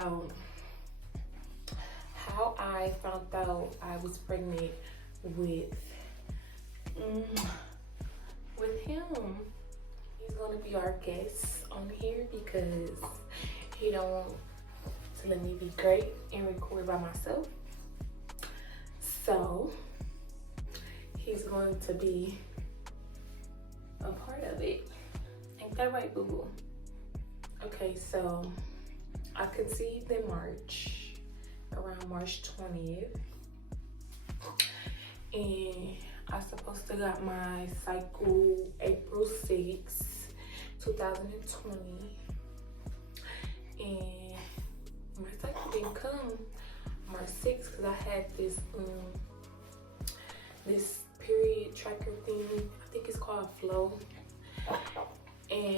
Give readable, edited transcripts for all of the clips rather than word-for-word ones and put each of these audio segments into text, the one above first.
about how I found out I was pregnant with him. He's gonna be our guest on here because he don't want to let me be great and record by myself. So he's going to be a part of it. Ain't that right, boo boo? Okay, so I conceived in March, around March 20th. And I supposed to got my cycle April 6th, 2020. And my cycle didn't come March 6th because I had this period tracker thing. I think it's called Flow. And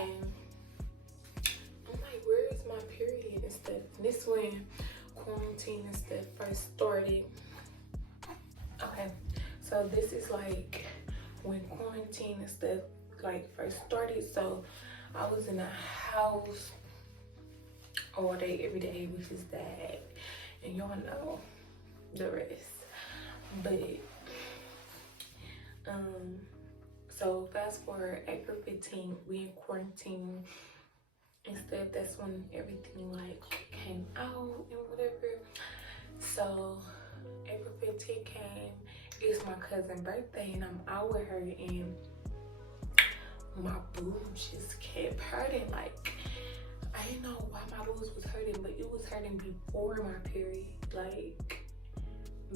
I'm like, where is my period and stuff? And this when quarantine and stuff first started. Okay, so this is like when quarantine and stuff like first started. So I was in the house all day, every day, which is that. And y'all know the rest. But so fast forward April 15th, we in quarantine and stuff. That's when everything like came out and whatever. So April 15th came. It's my cousin's birthday and I'm out with her, and my boobs just kept hurting. Like, I didn't know why my boobs was hurting, but it was hurting before my period. like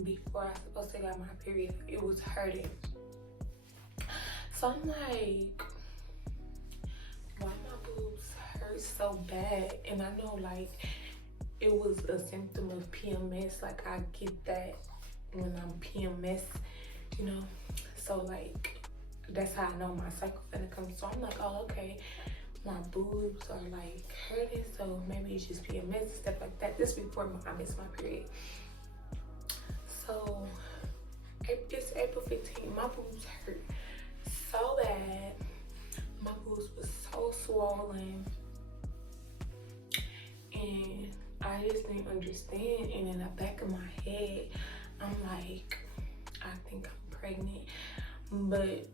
before I supposed to got my period, it was hurting. So I'm like, why my boobs hurt so bad? And I know like it was a symptom of PMS. Like I get that when I'm PMS, you know. So like that's how I know my cycle finna come. So I'm like, oh okay, my boobs are like hurting, so maybe it's just PMS and stuff like that. This before I missed my period. So it's April 15th, my boobs hurt so bad. My boobs was so swollen and I just didn't understand. And in the back of my head, I'm like, I think I'm pregnant, but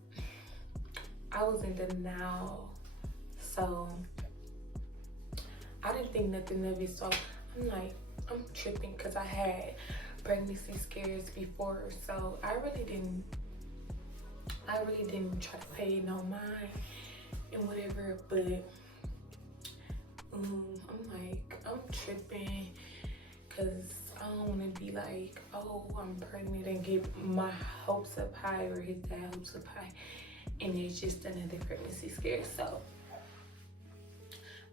I was in denial. So I didn't think nothing of it. So I'm like, I'm tripping because I had pregnancy scares before. So I really didn't try to pay no mind and whatever. But I'm like, I'm tripping because I don't want to be like, oh, I'm pregnant and get my hopes up high or his dad hopes up high, and it's just another pregnancy scare. So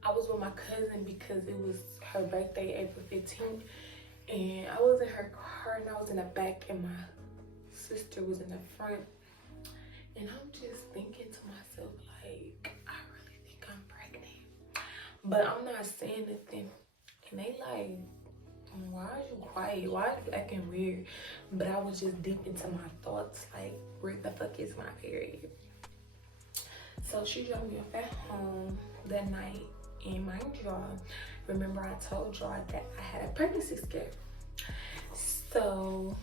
I was with my cousin because it was her birthday, April 15th, and I was in her car and I was in the back and my sister was in the front. And I'm just thinking to myself, like, I really think I'm pregnant. But I'm not saying nothing. And they like, why are you quiet? Why are you acting weird? But I was just deep into my thoughts, like, where the fuck is my period? So she dropped me off at home that night. And mind y'all, remember I told y'all that I had a pregnancy scare. So,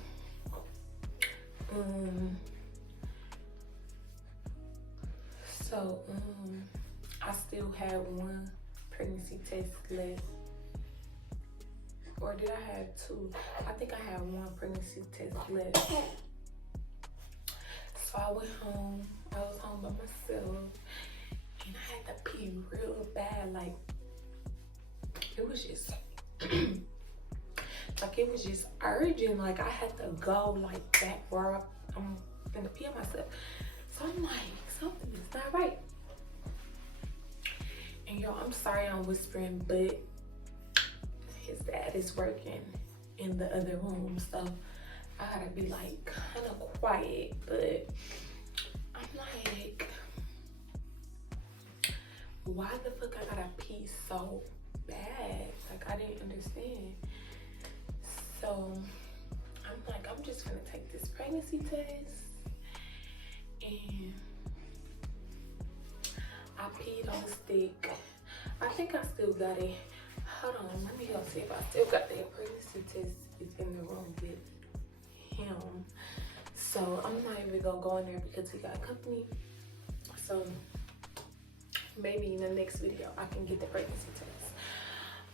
I still had one pregnancy test left. Or did I have two? I think I had one pregnancy test left. So I went home. I was home by myself. And I had to pee real bad. Like, it was just, like, it was just urgent. Like, I had to go, like, back where I'm gonna pee on myself. So I'm like, something is not right. And y'all, I'm sorry I'm whispering, but his dad is working in the other room, so I gotta be like kind of quiet. But I'm like, why the fuck I gotta pee so bad? Like, I didn't understand. So I'm like, I'm just gonna take this pregnancy test. And I peed on the stick. I think I still got it. Hold on, let me go see if I still got the pregnancy test is in the room with him. So I'm not even gonna go in there because he got company. So maybe in the next video I can get the pregnancy test.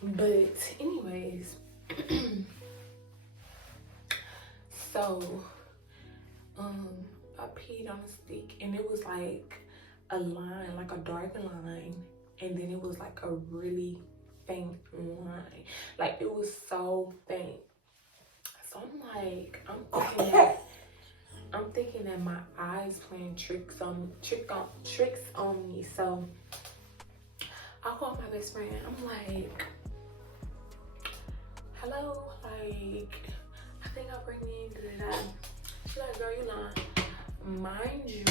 But anyways, so I peed on a stick and it was like a line, like a dark line, and then it was like a really faint line. Like it was so faint. So I'm thinking that my eyes playing tricks on me. So I called my best friend. I'm like, hello, like I think I'm pregnant. She's like, girl, you lying. Mind you,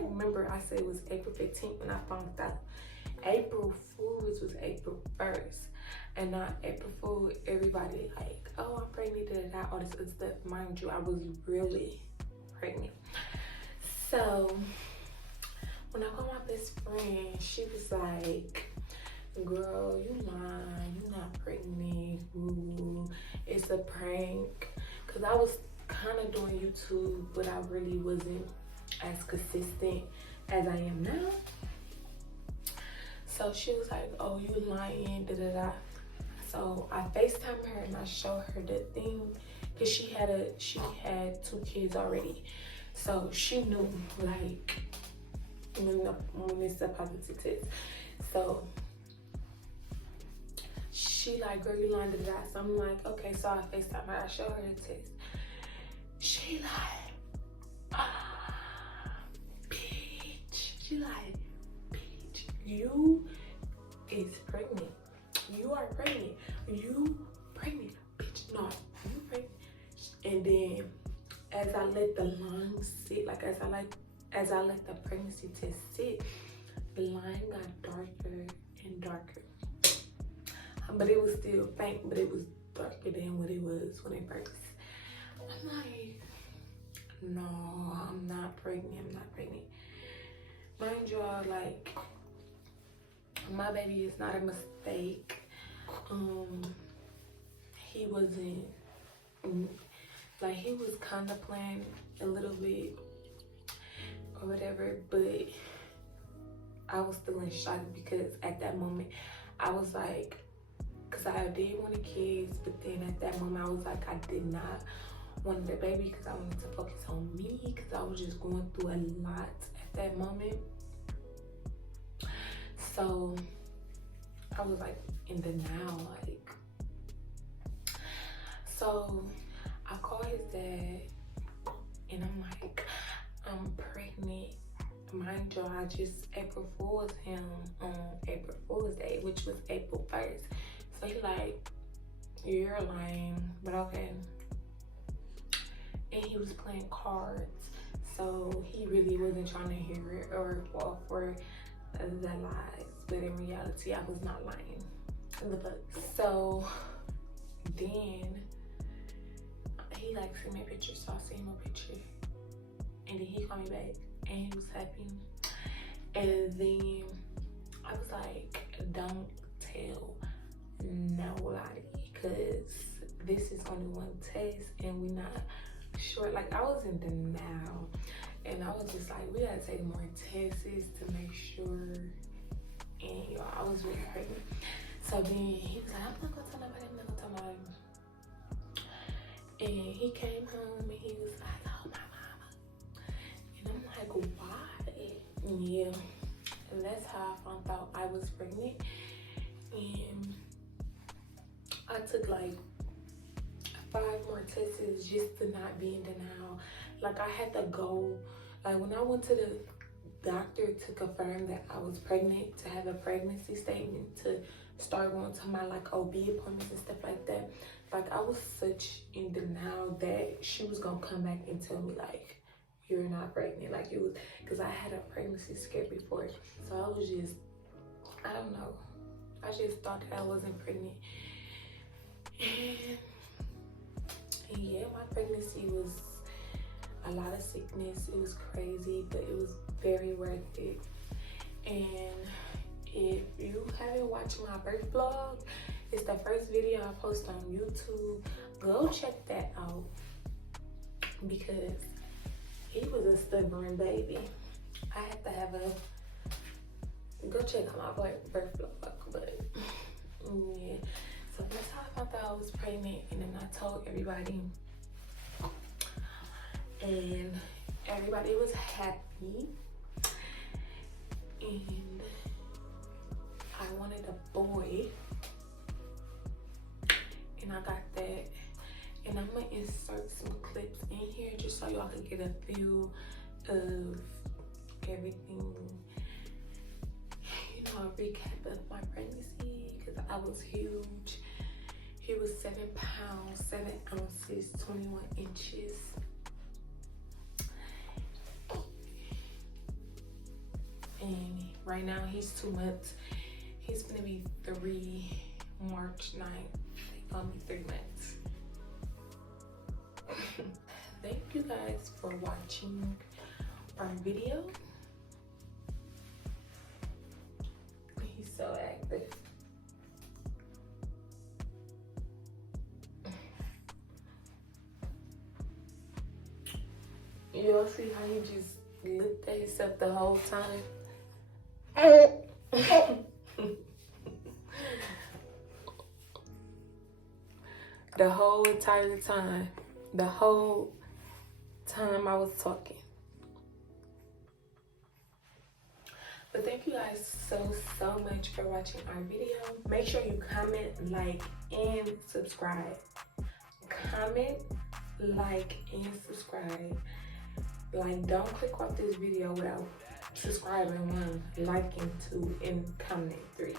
remember I said it was April 15th when I found out. April Fools was April 1st. And not April Fool, everybody like, oh, I'm pregnant, all this other stuff. Mind you, I was really pregnant. So when I called my best friend, she was like, girl, you lying, you not pregnant, ooh, it's a prank. Cause I was kind of doing YouTube, but I really wasn't as consistent as I am now. So she was like, oh, you lying, So I FaceTimed her and I showed her the thing, cause she had 2 kids already. So she knew like when it's a positive test. So she like, girl, you lying, So I'm like, okay, so I FaceTimed her, I showed her the test. She like, bitch. She like, bitch, you is pregnant. You are pregnant. You pregnant, bitch. No, you pregnant. And then as I let the line sit, like as I let the pregnancy test sit, the line got darker and darker. But it was still faint, but it was darker than what it was when it first. I'm like, no, I'm not pregnant. I'm not pregnant. Mind y'all, like, my baby is not a mistake. He wasn't, like, he was kind of playing a little bit or whatever, but I was still in shock because at that moment I was like, because I did want the kids, but then at that moment I was like, I did not want the baby because I wanted to focus on me, because I was just going through a lot at that moment. So I was like in denial, like. So I called his dad and I'm like, I'm pregnant. Mind you, I just April Fool's him on April Fool's Day, which was April 1st. So he like, you're lying, but okay. And he was playing cards, so he really wasn't trying to hear it or fall for the lies. But in reality, I was not lying. So then he like sent me a picture, so I sent him a picture, and then he called me back, and he was happy. And then I was like, don't tell nobody, because this is only one test, and we not sure. Like, I was in denial, and I was just like, we gotta take more tests to make sure. And y'all, I was really pregnant. So then he was like, I'm not gonna tell nobody, I'm not gonna tell nobody. And he came home and he was like, oh, my mama. And I'm like, why? Yeah. And that's how I found out I was pregnant. And I took like 5 more tests just to not be in denial. Like, I had to go, like, when I went to the doctor to confirm that I was pregnant, to have a pregnancy statement, to start going to my like OB appointments and stuff like that, like, I was such in denial that she was gonna come back and tell me like, you're not pregnant. Like, it was because I had a pregnancy scare before, so I was just, I don't know, I just thought that I wasn't pregnant. And yeah, my pregnancy was a lot of sickness. It was crazy, but it was very worth it. And if you haven't watched my birth vlog, it's the first video I post on YouTube. Go check that out because he was a stubborn baby. I had to have a go check out my birth vlog, but yeah. So that's how I found out I was pregnant, and then I told everybody, and everybody was happy. And I wanted a boy, and I got that. And I'm gonna insert some clips in here just so y'all can get a feel of everything. You know, a recap of my pregnancy, because I was huge. He was 7 pounds, 7 ounces, 21 inches. And right now he's 2 months. He's gonna be 3 March 9th. They call me 3 months. Thank you guys for watching our video. He's so active. Y'all see how he just looked at himself the whole time? The whole entire time. The whole time I was talking. But thank you guys so much for watching our video. Make sure you comment, like, and subscribe. Comment, like, and subscribe. Like, don't click off this video without subscribing 1, liking 2, and commenting 3.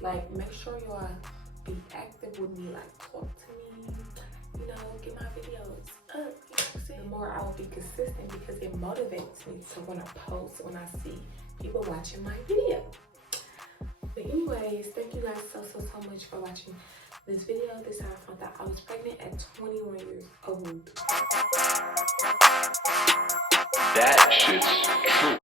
Like, make sure y'all be active with me. Like, talk to me. You know, get my videos up. You know what I'm saying? The more I'll be consistent, because it motivates me to want to post when I see people watching my video. But anyways, thank you guys so much for watching this video. This is how I found out I was pregnant at 21 years old. That shit's true.